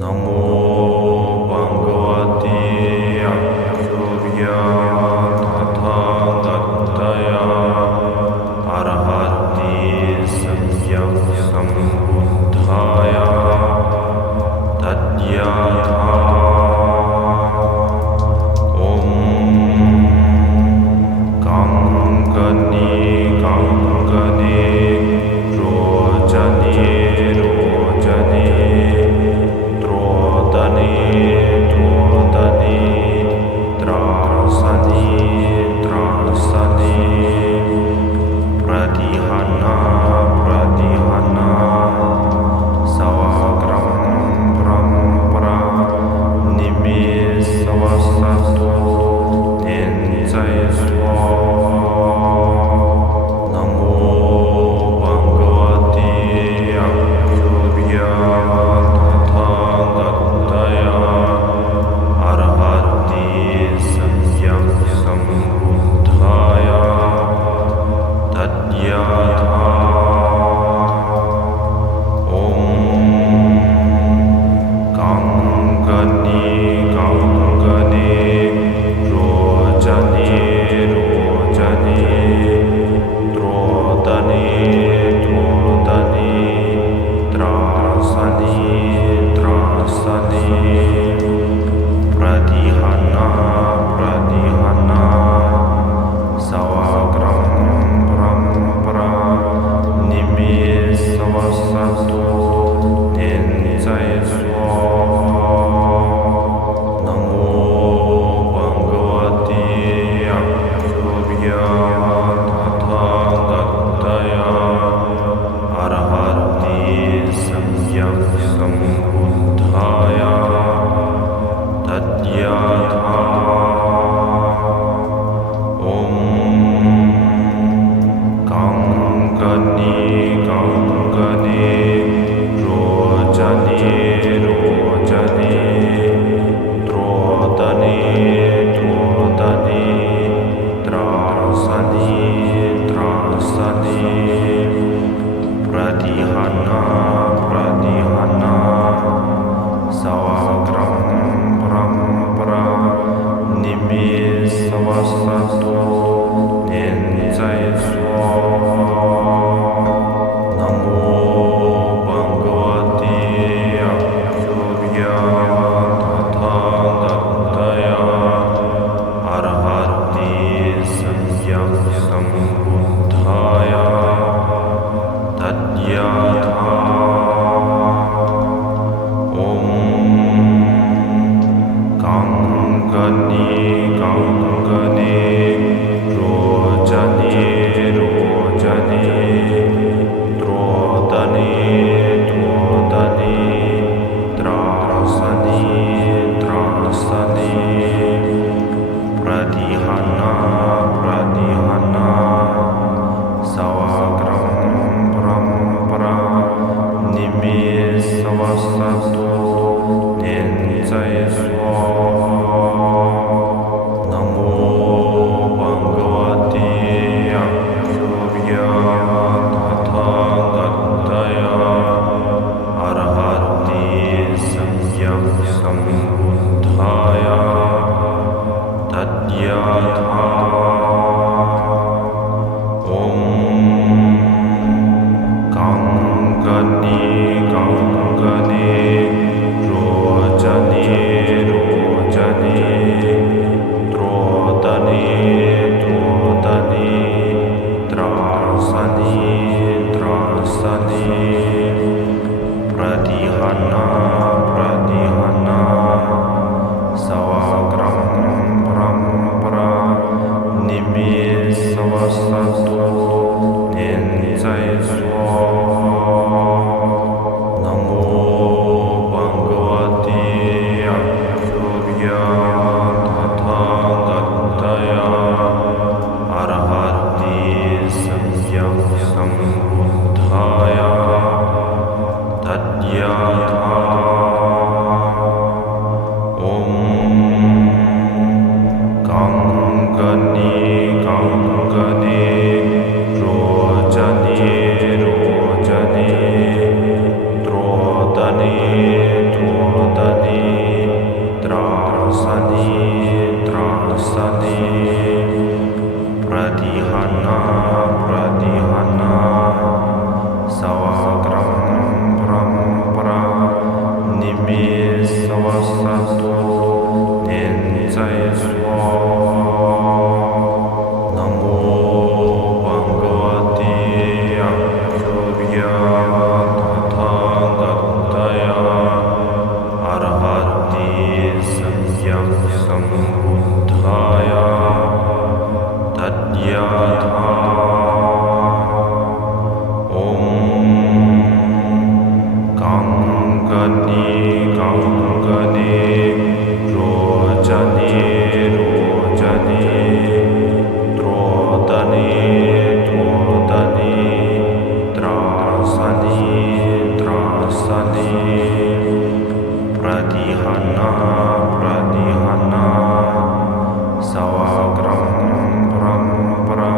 Namo Bhagavate Akshobhya Tathagataya Arahati Sambuddhaya Tadyatha Om Gangani Gangani Rojani Rojani Drodani Drodani Trasani Trasani Pradihana Pradihana Savagram Brahmapra Nimis Savasatu Nenzai Namo Bhagavate Akshobhya Tathagataya Arahati Sambuddhaya Tadyatha Om Gangani Gangani Rojani Rojani Drodani Drodani Trasani Trasani Pradihana Pradihana Savagram Brahmapra Nimis Savasatu Nenzai Namo Bhagavate Akshobhya Tathagataya Arahati Sambuddhaya Tadyatha Om Gangani Gangani Rojani Rojani Drodani Drodani Trasani Trasani Pradihana Pradihana Savagram Brahmapra Nimis Savasatu Nenzai Namo Bhagavate Akshobhya Tathagataya Arahati Sambuddhaya Tadyatha Om Gangani Gangani Rojani Rojani Drodani Drodani Trasani Trasani Pradihana Pradihana Savagram Brahmapra Nimis Savasatu Nenzai Namo Bhagavate Akshobhya Tathagataya Arahati Sambuddhaya Tadyatha Om Gangani Gangani Rojani Rojani Drodani Drodani Trasani Trasani Pradihana Pradihana 在所。Namo Bhagavate Akshobhya Tathagataya Arahati Sambuddhaya Tadyatha. Gangani Rojani Drodani Trasani Pradihana Savagram Brahmapara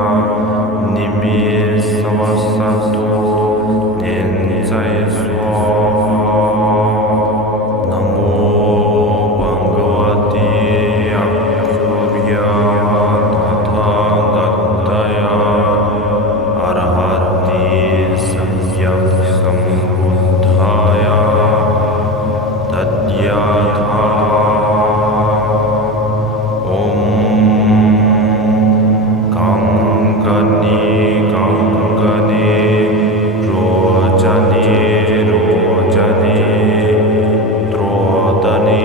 Nimisavasato Nenzai Swa. Namo Bhagavate Akshobhya Tathagataya Arahati Sambuddhaya Tadyatha. Gangani Rojani Drodani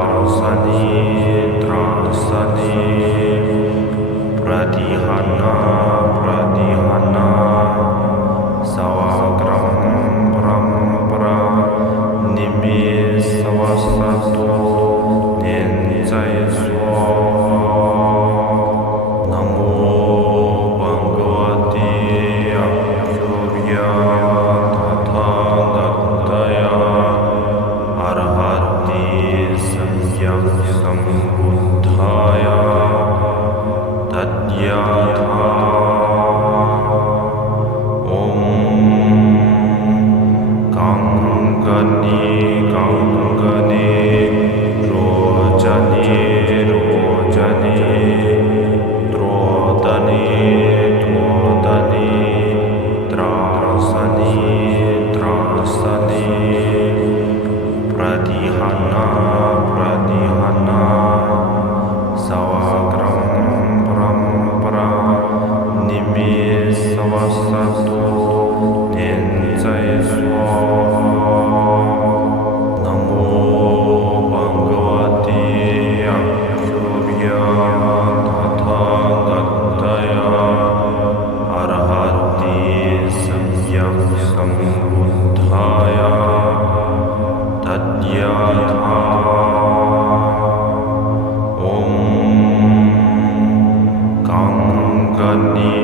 Trasani Pradihana Savagram Brahmapara Nimisavasato Nenzai Swa. Namo Bhagavate Akshobhya Tathagataya Arahati Sambuddhaya Tadyatha. Gangani Rojani Drodani Trasani Pradihana Savagram Brahmapara Nimisavasato Nenzai Swa. Namo Bhagavate Akshobhya Tathagataya Arahati Sambuddhaya Tadyatha. Gangani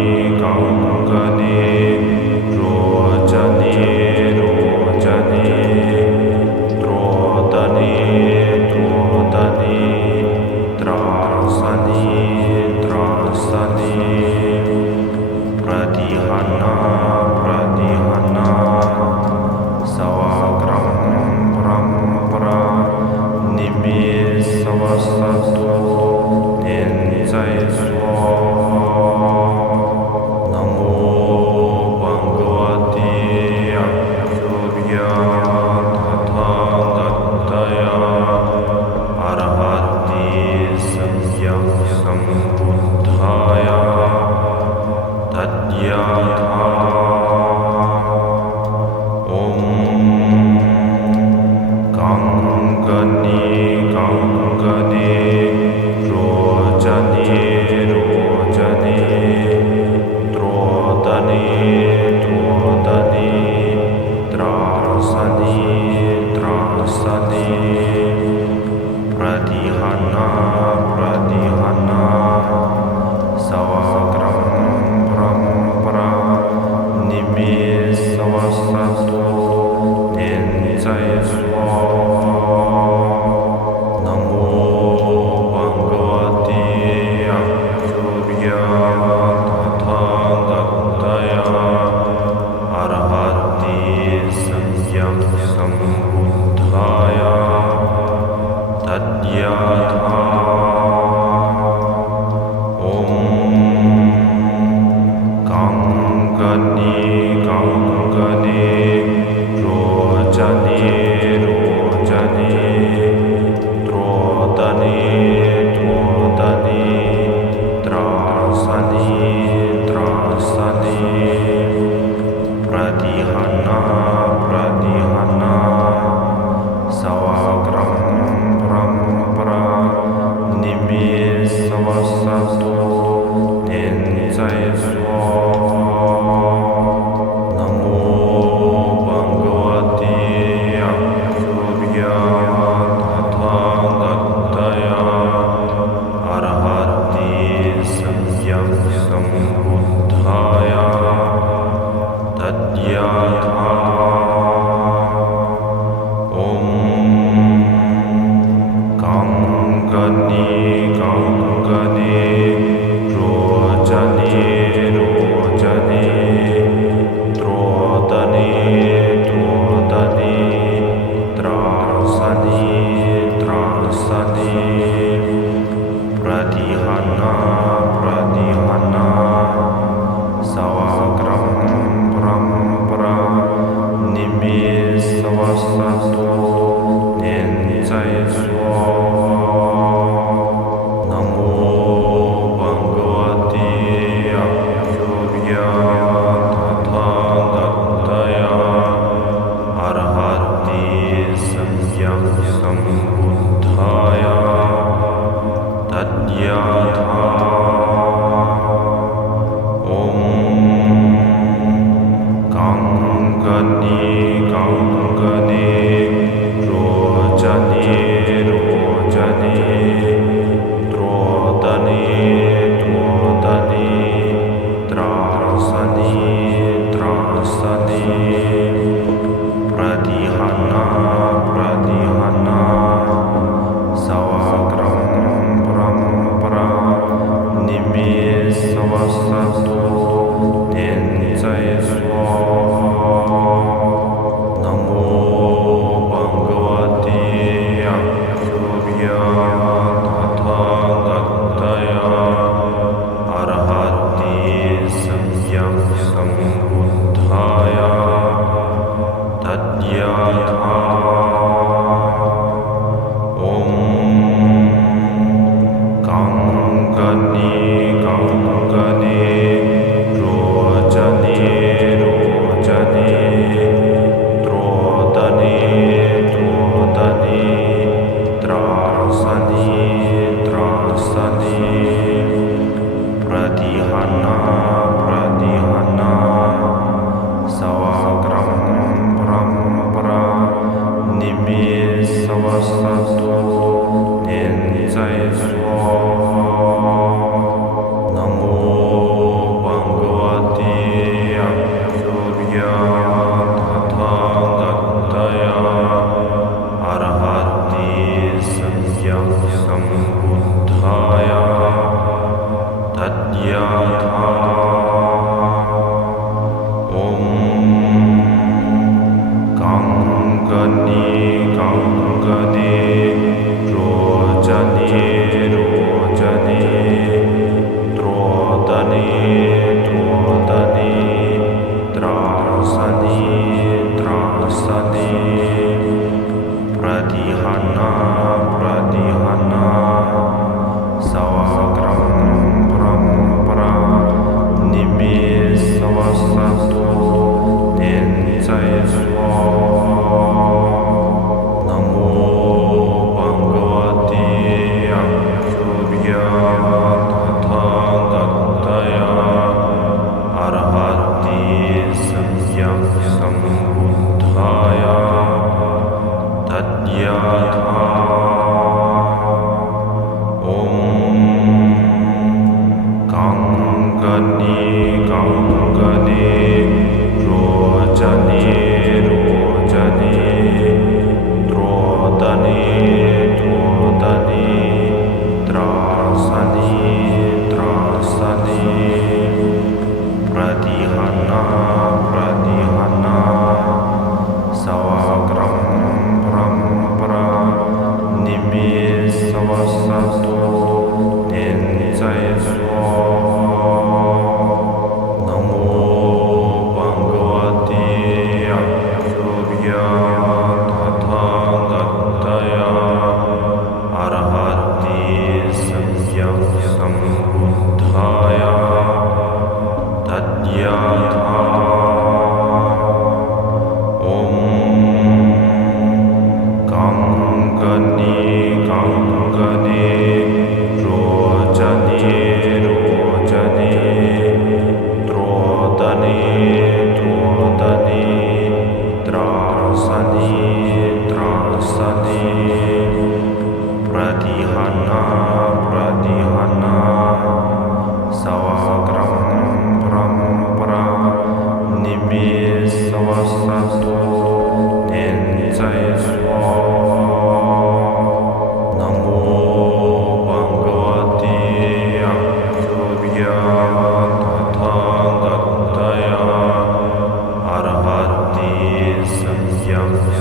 Rojani Drodani Trasani Pradihana Savagram Brahmapara Nimisavasato Nenzai Swa. Namo Bhagavate Akshobhya Tathagataya Arahati Sambuddhaya Tadyatha. Gangani Rojani Drodani Trasani Pradihana Savagram Brahmapara Nimisavasato Nenzai Swa. Namo Bhagavate Akshobhya Tathagataya Arahati Sambuddhaya Tadyatha. Gangani Rojani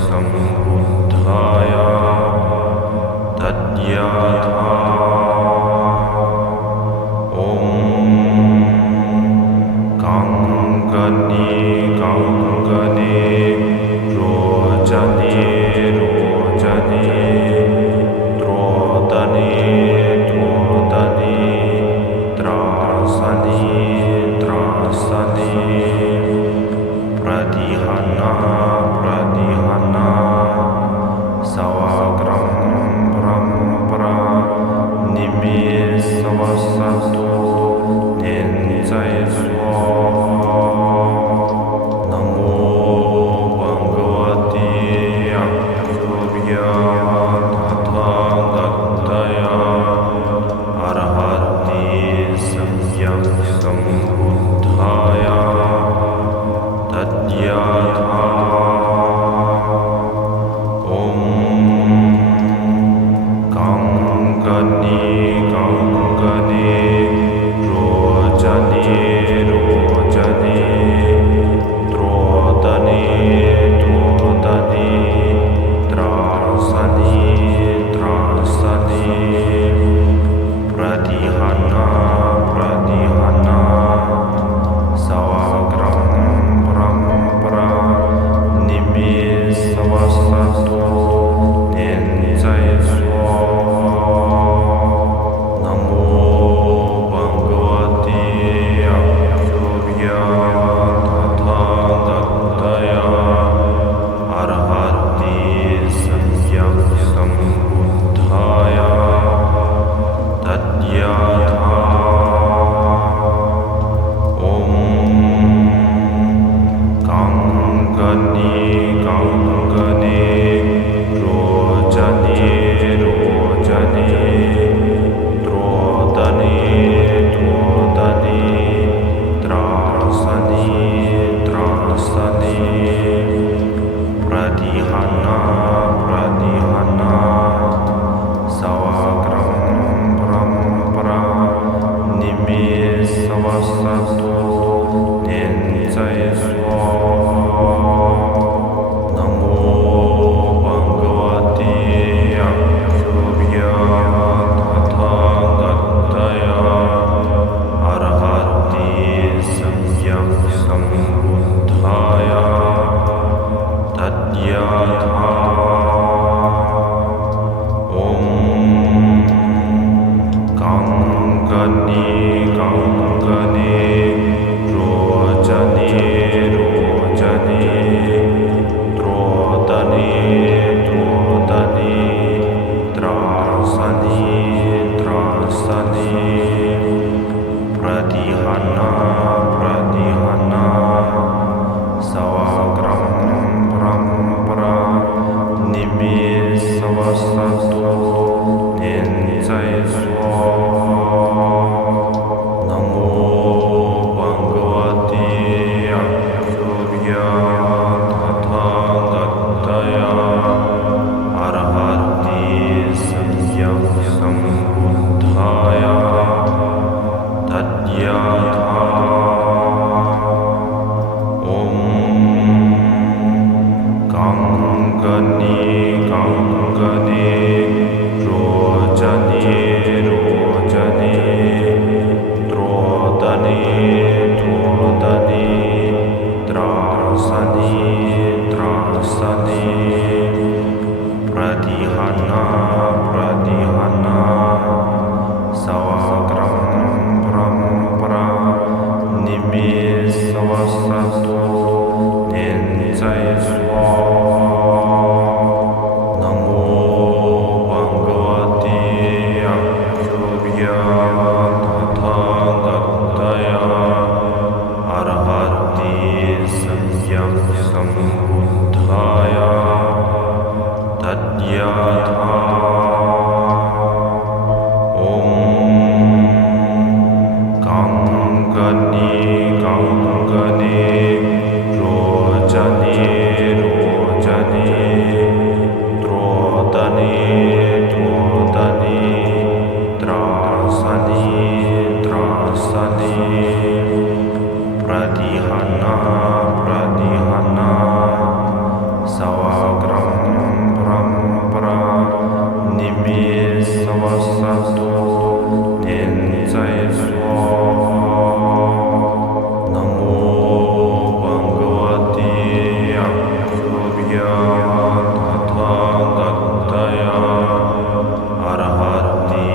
Sambuddhaya Tathata pratihana pratihana sawagram parampara nimis savasatu nincai namo bhagavate yogya tathagataya arahati samyak sambuddhaya tadyatha om gangani gangani rojani rojani drodani drodani trasani trasani pratihana pratihana savagram parampara nimis savasatu nincai namo bhagavate yogya tathagataya arahati samyak sambuddhaya tadyatha om gangani gangani rojani rojani drodani drodani trasani trasani pratihana pratihana savagram parampara nimis savasatu nincai namo bhagavate yogya tathagataya arahati samyak sambuddhaya tadyatha om gangani gangani rojani rojani drodani drodani trasani trasani pratihana pratihana savagram parampara nimis savasatu nincai namo bhagavate yogya tathagataya arahati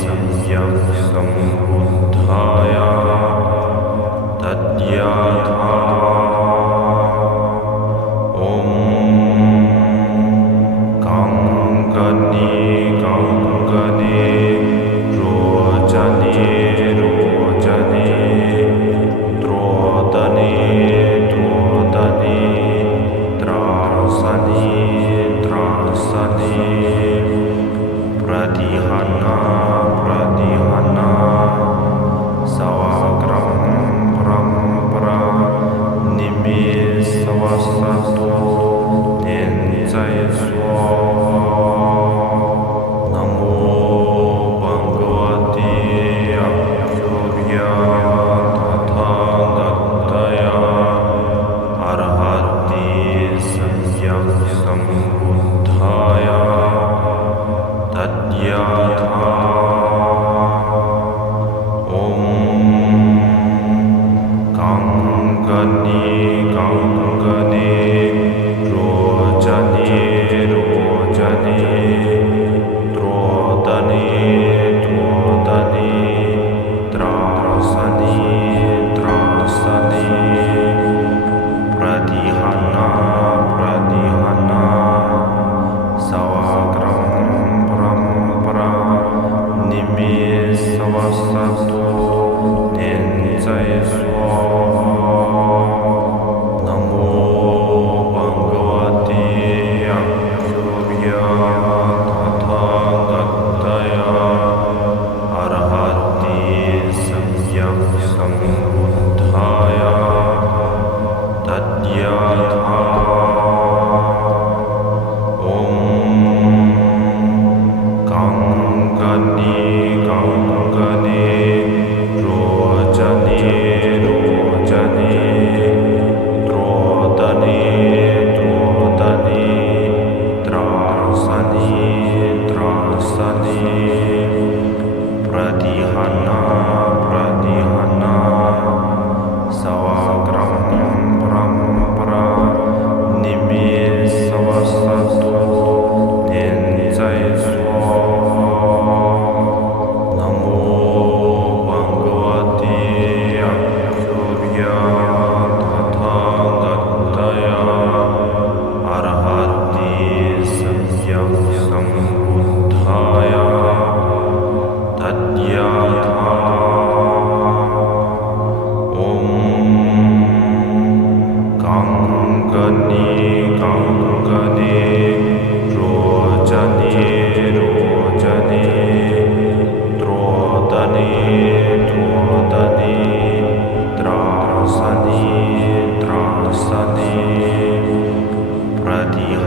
samyak sambuddhaya tadyatha om gangani gangani rojani rojani drodani drodani trasani trasani pratihana pratihana savagram parampara nimis savasatu nincai namo bhagavate yogya tathagataya arahati samyak sambuddhaya tadyatha om gangani gangani rojani rojani drodani drodani trasani trasani pratihana pratihana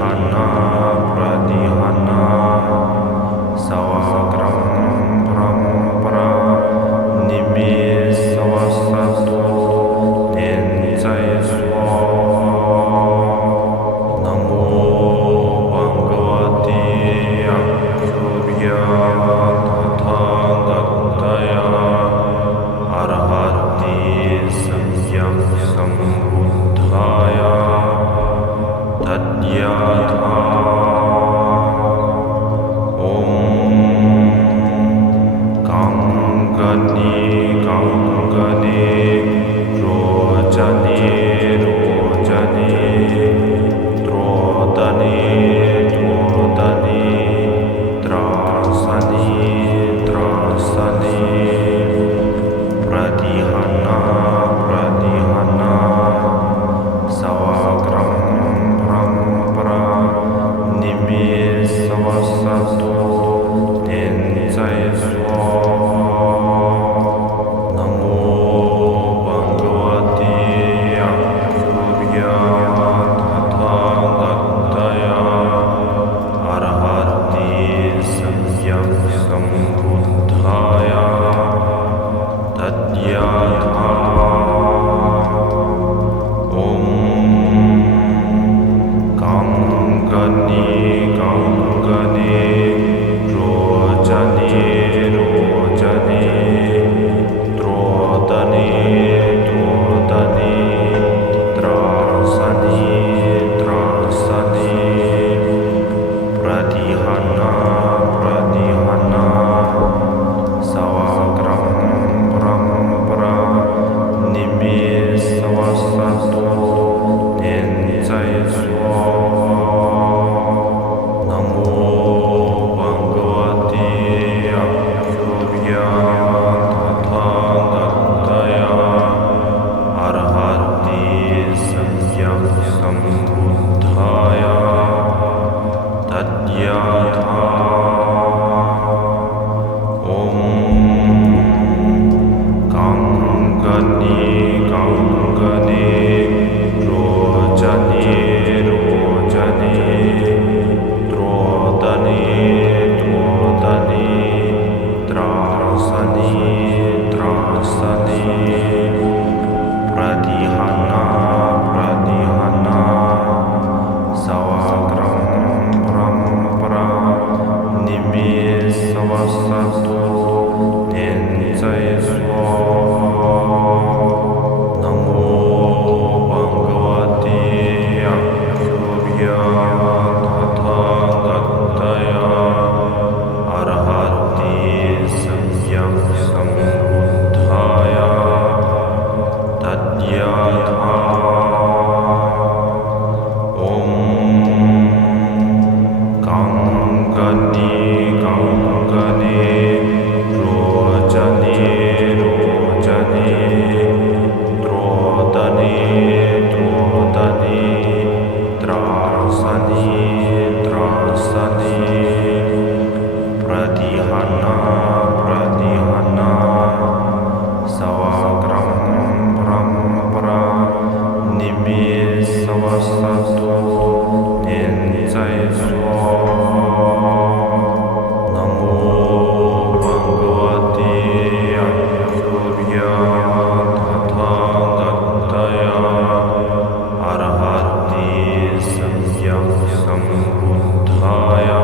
pradihana pradihana sawagram parampara nimis sawasatu nincai swa namo bhagavate akhyurya tathagataya arahati samyak sambuddhaya tadyatha om gangani gangani rojani rojani drodani drodani trasani trasani pradihana pradihana sawagram parampara nimis sawasatu nincai swa namo bhagavate akhyurya tathagataya arahati samyak sambuddhaya tadyatha om gangani gangani rojani rojani drodani drodani trasani trasani pradihana pradihana sawagram parampara nimis sawasatu nincai swa namo bhagavate akhyurya tathagataya arahati samyak sambuddhaya tadyatha om gangani gangani rojani rojani drodani drodani trasani trasani pradihana pradihana sawagram parampara nimis sawasatu nincai swa namo bhagavate akhyurya tathagataya arahati samyak sambuddhaya tadyatha om gangani gangani rojani rojani drodani drodani trasani trasani pradihana pradihana sawagram parampara nimis sawasatu nincai swa namo bhagavate akhyurya tathagataya arahati samyak sambuddhaya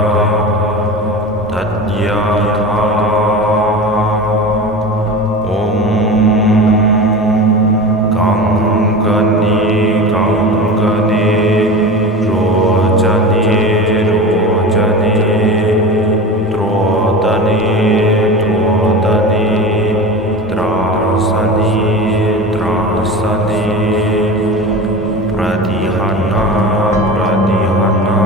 tadyatha om gangani gangani rojani rojani drodani drodani trasani trasani pradihana pradihana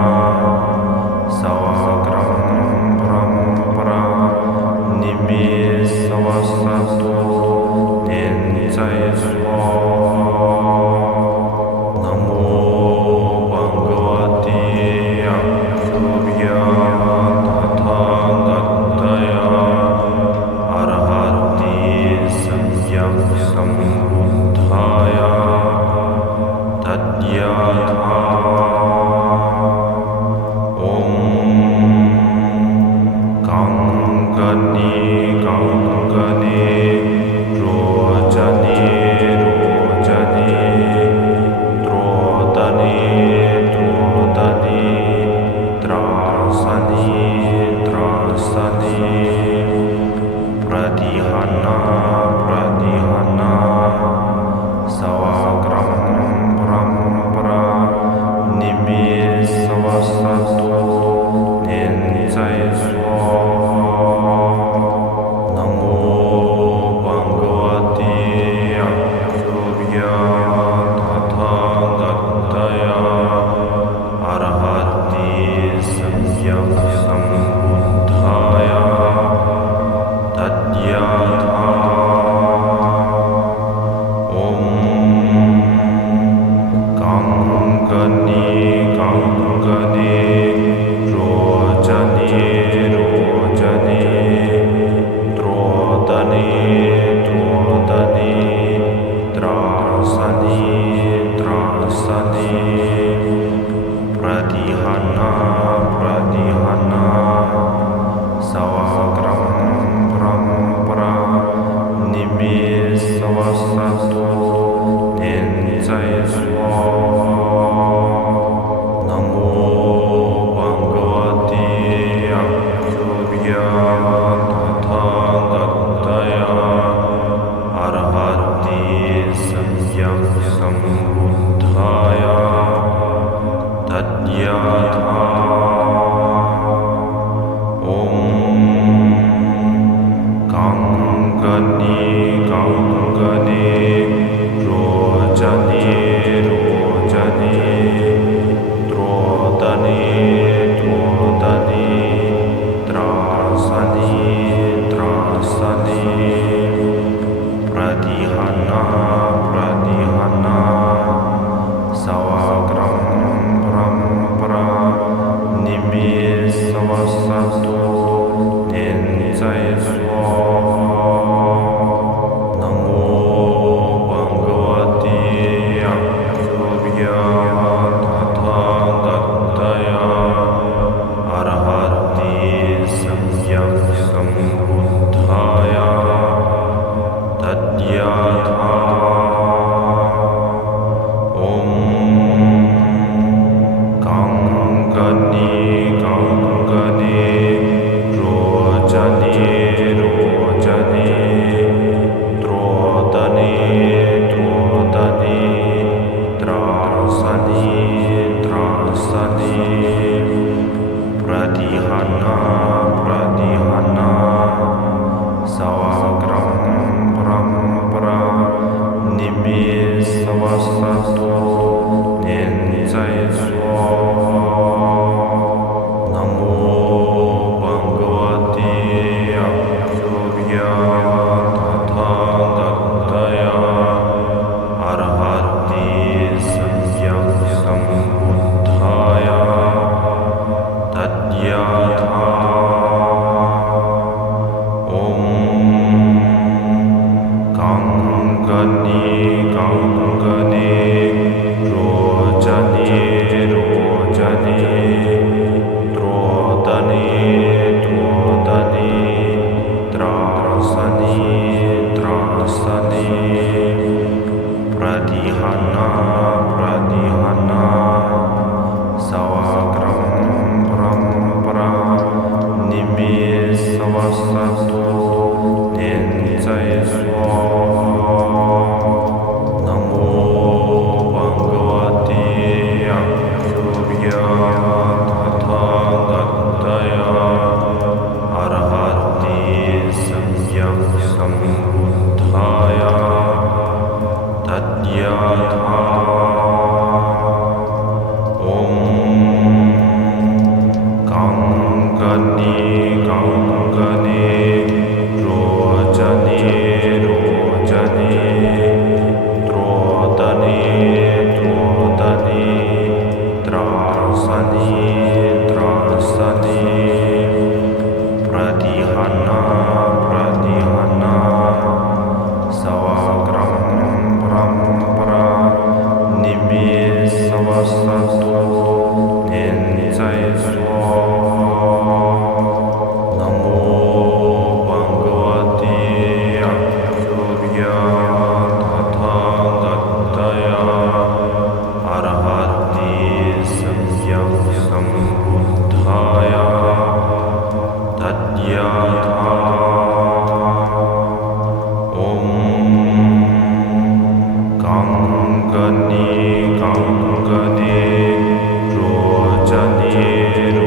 Gangani, Gangani, Rojani,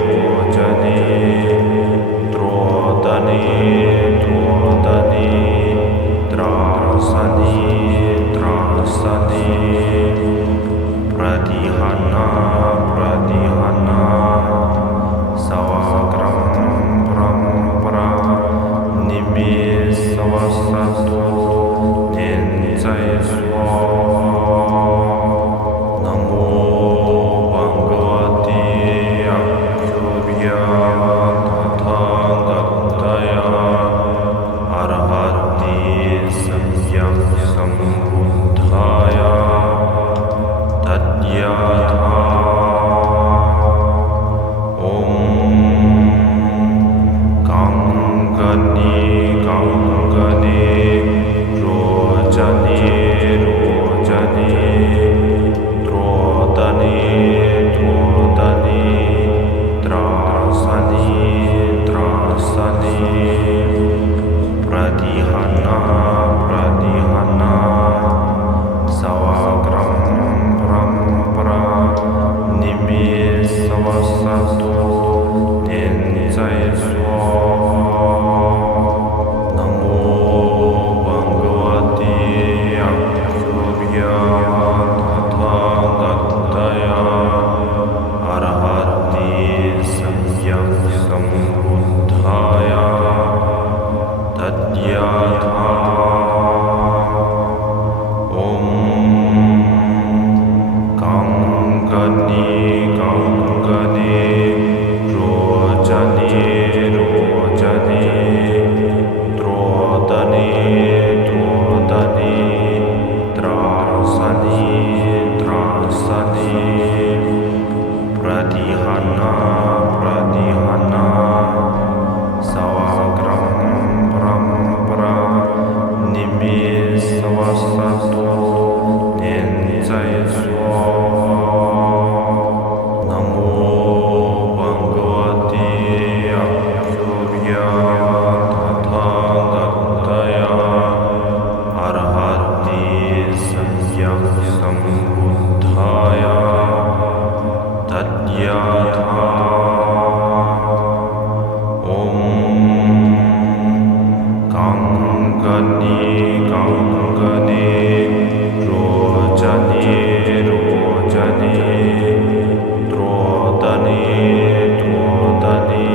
pradihana pradihana sawagram parampara nimis savasato nienzai suo namo bhagavate akhyurya tathagataya arhati samyak sambuddhaya tadyatha om gangani gangani rojani rojani drodani drodani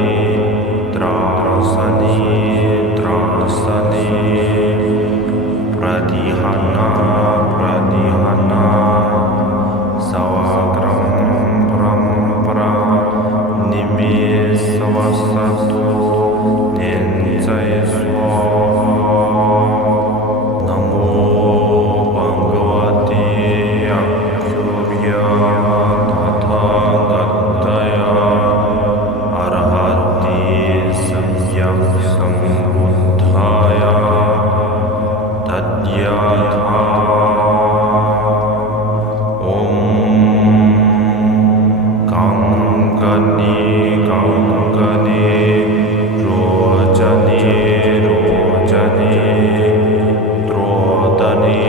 trasani trasani pradihana pradihana sawagram parampara nimis savasato nienzai suo namo bhagavate akhyurya tathagataya arhati samyak sambuddhaya tadyatha om gangani gangani rojani rojani drodani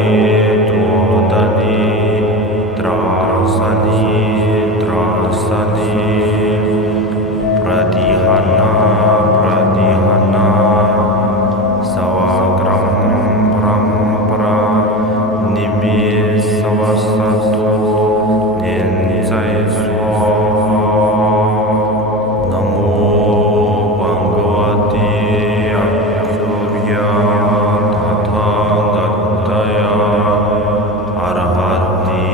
drodani trasani trasani pradihana pradihana sawagram parampara nimis savasato nienzai suo namo bhagavate akhyurya tathagataya arhati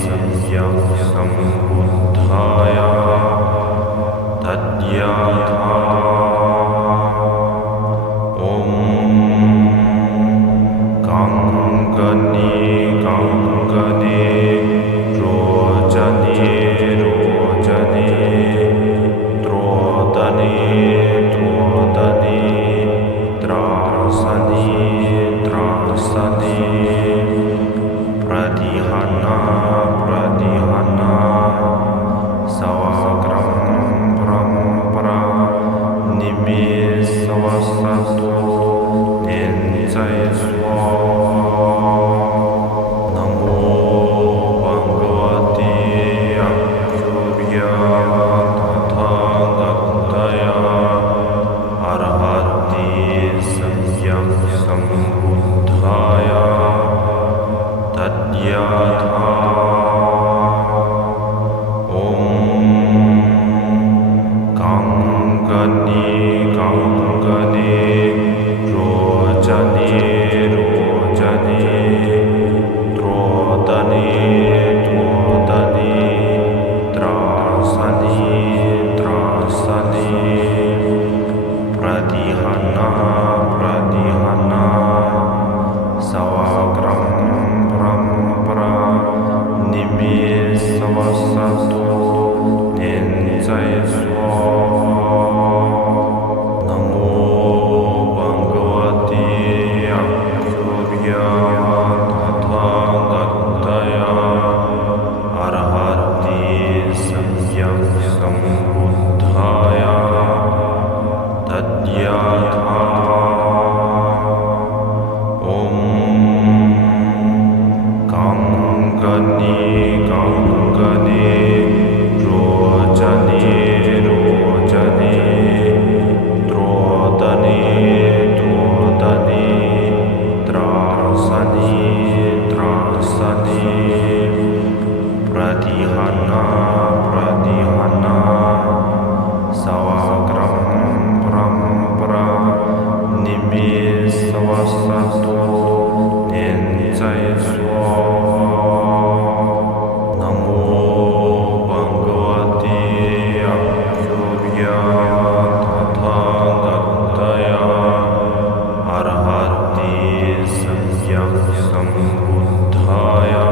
samyak sambuddhaya tadyatha om gangani gangani rojani rojani drodani drodani trasani trasani pradihana pradihana sawagram parampara nimis savasato nienzai suo namo bhagavate akhyurya tathagataya arhati samyak sambuddhaya tadyatha om gangani gangani rojani rojani drodani drodani trasani trasani pradihana pradihana sawagram parampara nimis savasato nienzai suo namo bhagavate akhyurya tathagataya arhati samyak sambuddhaya tadyatha om gangani gangani rojani rojani drodani drodani trasani trasani pradihana pradihana sawagram parampara nimis savasato nienzai suo namo bhagavate akhyurya tathagataya arhati samyak sambuddhaya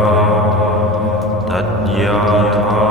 tadyatha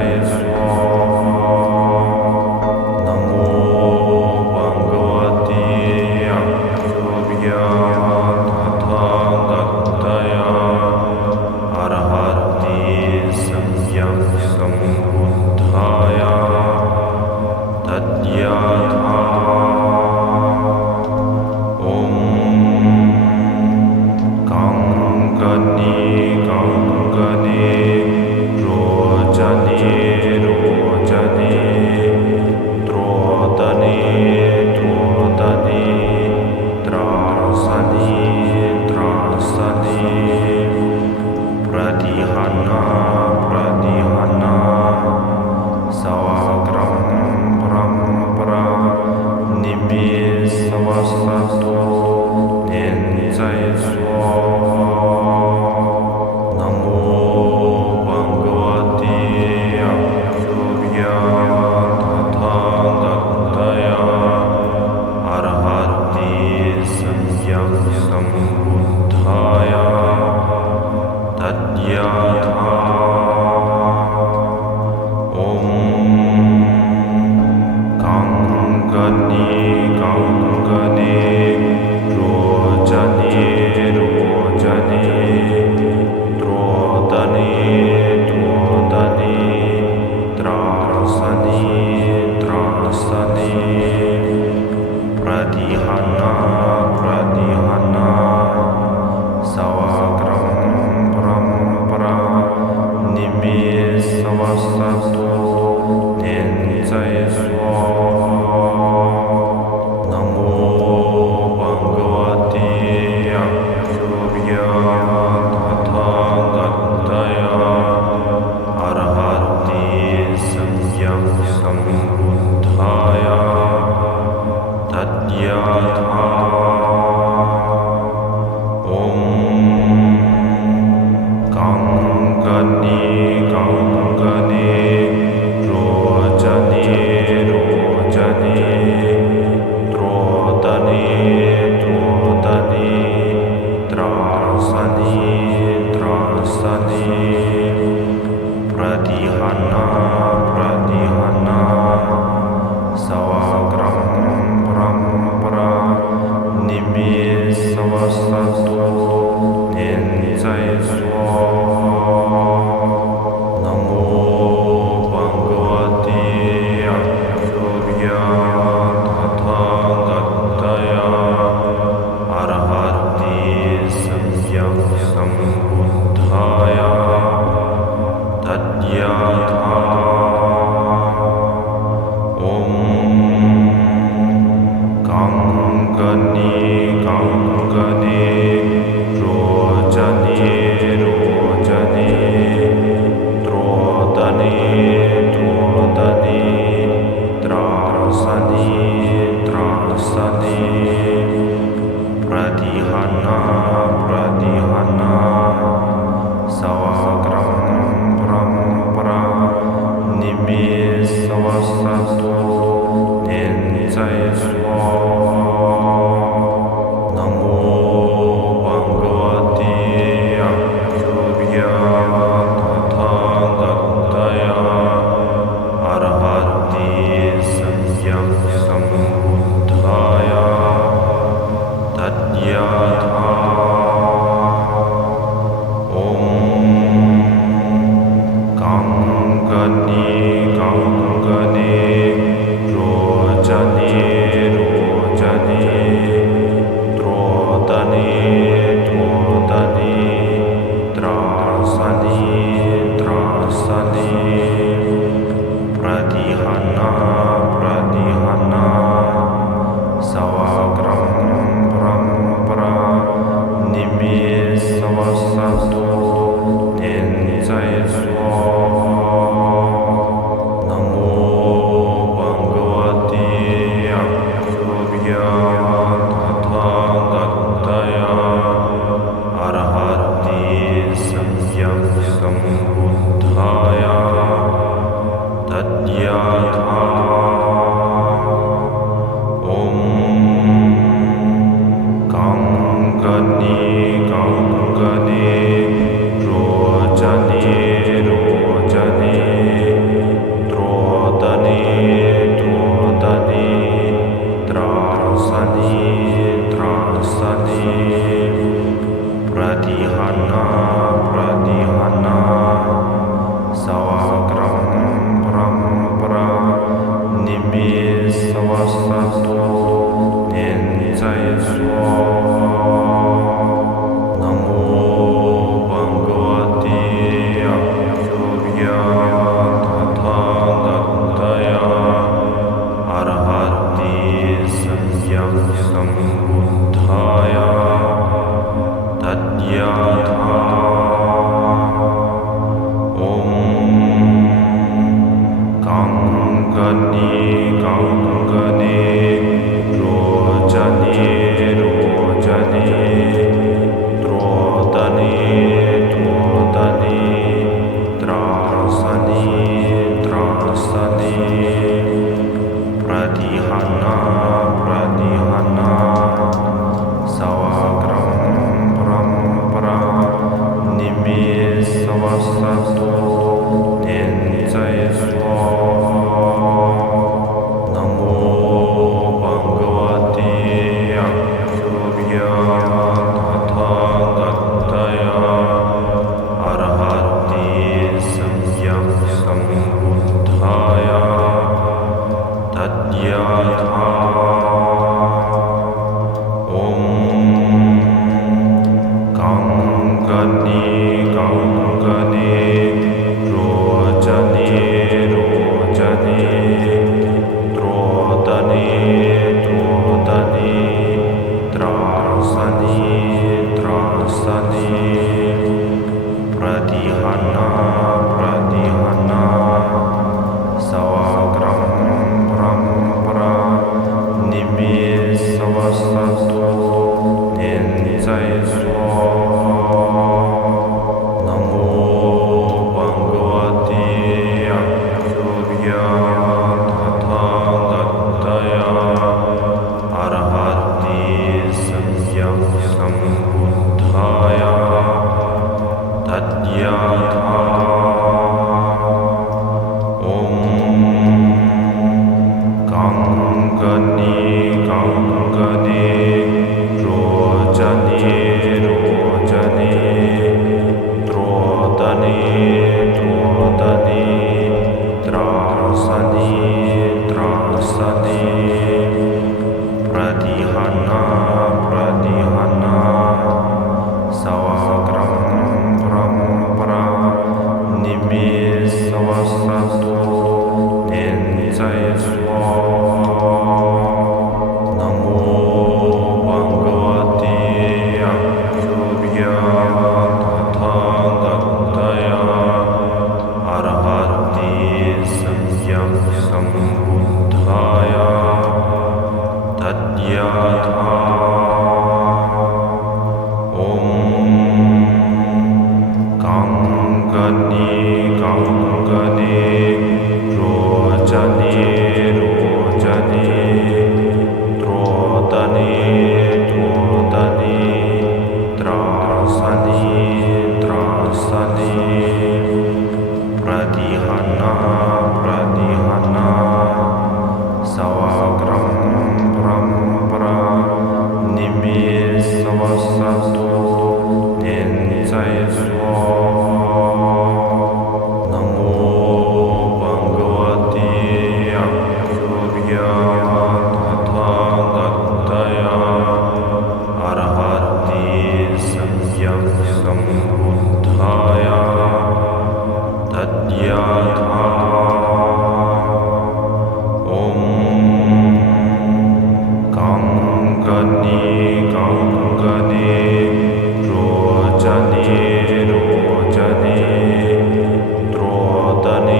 在说。Namo Bhagavate Akhyobhya Tathagataya Arahate Samyak Sambuddhaya Tadyatha Om Gangani Gangani Rojani Rojani Drodani Drodani Drasani Drasani Pradihana Pradihana Savagram Brahmapra Nimis Savasato Nenzai Namo Bhagavate Akhyobhya Tathagataya Arahate Samyak Sambuddhaya Tadyatha Om Gangani Gangani Rojani Rojani Drodani Drodani Drasani Drasani Pradihana Pradihana Savagram Brahmapra Nimis Savasato Nenzai Namo Bhagavate Akhyobhya Tathagataya Arahate Samyak Sambuddhaya Tadyatha Om Gangani Gangani Rojani Rojani Drodani Drodani Drasani Drasani Pradihana Pradihana Savagram Brahmapra Nimis Savasato Nenzai Namo Bhagavate Akhyobhya Tathagataya Arahate Samyak Sambuddhaya Tadyatha Om Gangani Gangani Rojani Rojani Drodani Drodani Drasani Drasani Pradihana Pradihana Savagram Brahmapra Nimis Savasato Nenzai Namo Bhagavate Akhyobhya Tathagataya Arahate Samyak Sambuddhaya Tadyatha Om Gangani Gangani Rojani Rojani Drodani Drodani Drasani Drasani Pradihana Pradihana Savagram Brahmapra Nimis Savasato Nenzai Namo Bhagavate Akhyobhya Tathagataya Arahate Samyak Sambuddhaya Tadyatha Om Gangani Gangani Rojani Rojani 강건이 강건이 로자니 로자니 드로다니 드로다니 드라사니 드라사니 프라디하나 프라디하나 사와그람 브람브라 니미 사와사도 닌자에서 나모 방가와티 악수비야 타타가타야 아라하티 삼약 삼부타야 tatya타 옴 강가니 강가니 로자니 로자니 드로다니 드로다니 드라사니 드라사니 프라디하나 프라디하나 사와그람 브람브라 니미 사와사도 닌자에서 나모 방가와티 악수비야 타타가타야 아라하티 삼약 삼부타야 tatya타 옴 강가니 강가니 로자니 로자니 드로다니 드로다니 드라사니 드라사니 프라디하나 프라디하나 사와그람 브람브라 니미 사와사도 닌자에서 나모 방가와티 악수비야 타타가타야 아라하티 삼약 삼부타야 tatya타 옴 강가니 강가니 로자니 로자니 드로다니 드로다니 드라사니 드라사니 프라디하나 프라디하나 사와그람 브람브라 니미 사와사도 닌자에서 나모 방가와티 악수비야 타타가타야 아라하티 삼약 삼부타야 tatya타 옴 강가니 강가니 로자니 로자니 드로다니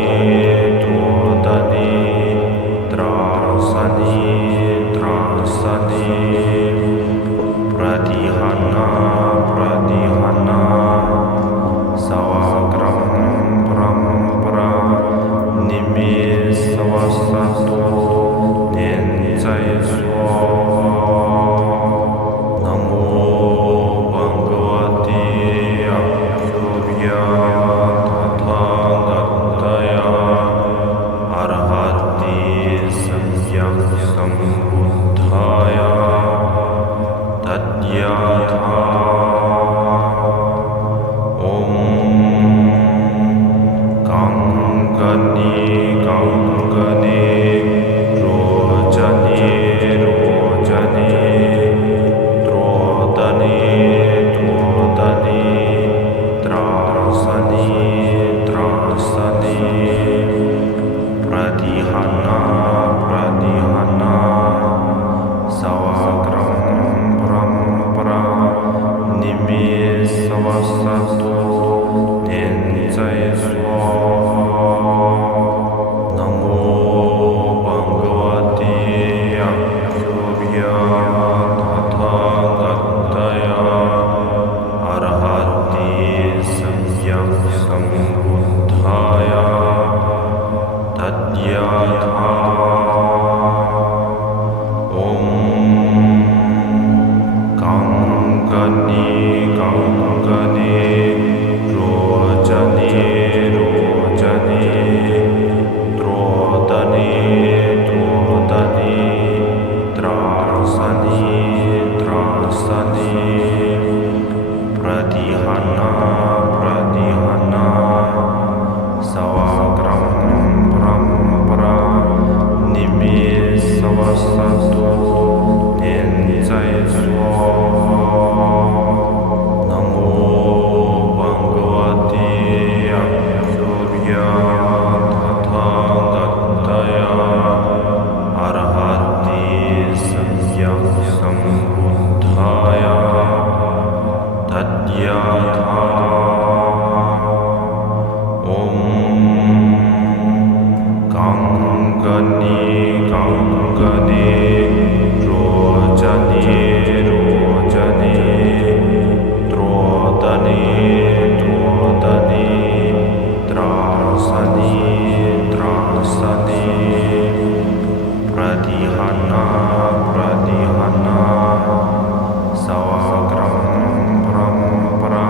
드로다니 드라사니 드라사니 프라디하나 프라디하나 사와그람 브람브라 니미 사와사도 닌자에서 나모 방가와티 악수비야 타타가타야 아라하티 삼약 삼부타야 tatya타 옴 강가니 강가니 ยะถากังกนิกังกนิโรจนิโรจนิโตรตนิโตรตนิตราสนิตราสนิปฏิหันนาปฏิหันนาสวากรัมปรัมปรานิมิสวัสสตุเย็นใจสวนะโมบังกวติอัคคุรยะตถาคัตตยาอะระหะติสัมมาสัมพุทธายะตัดยะถากังกนิกังกนิโรจนิโรจนิโตรตนิโตรตนิตราสนิตราสนิปฏิหันนาปฏิหันนาสวากรัมปรัมปรา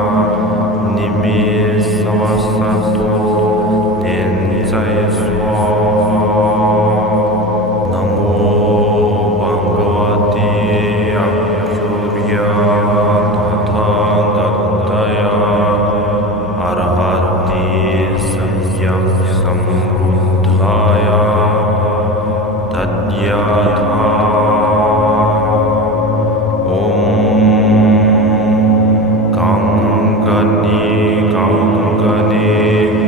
นิมิสวัสสตุเย็นใจสวนะโมบังกวติอัคคุรยะตถาคัตตยาอะระหะติสัมมาสัมพุทธายะตัดยะถากังกนิกังกนิ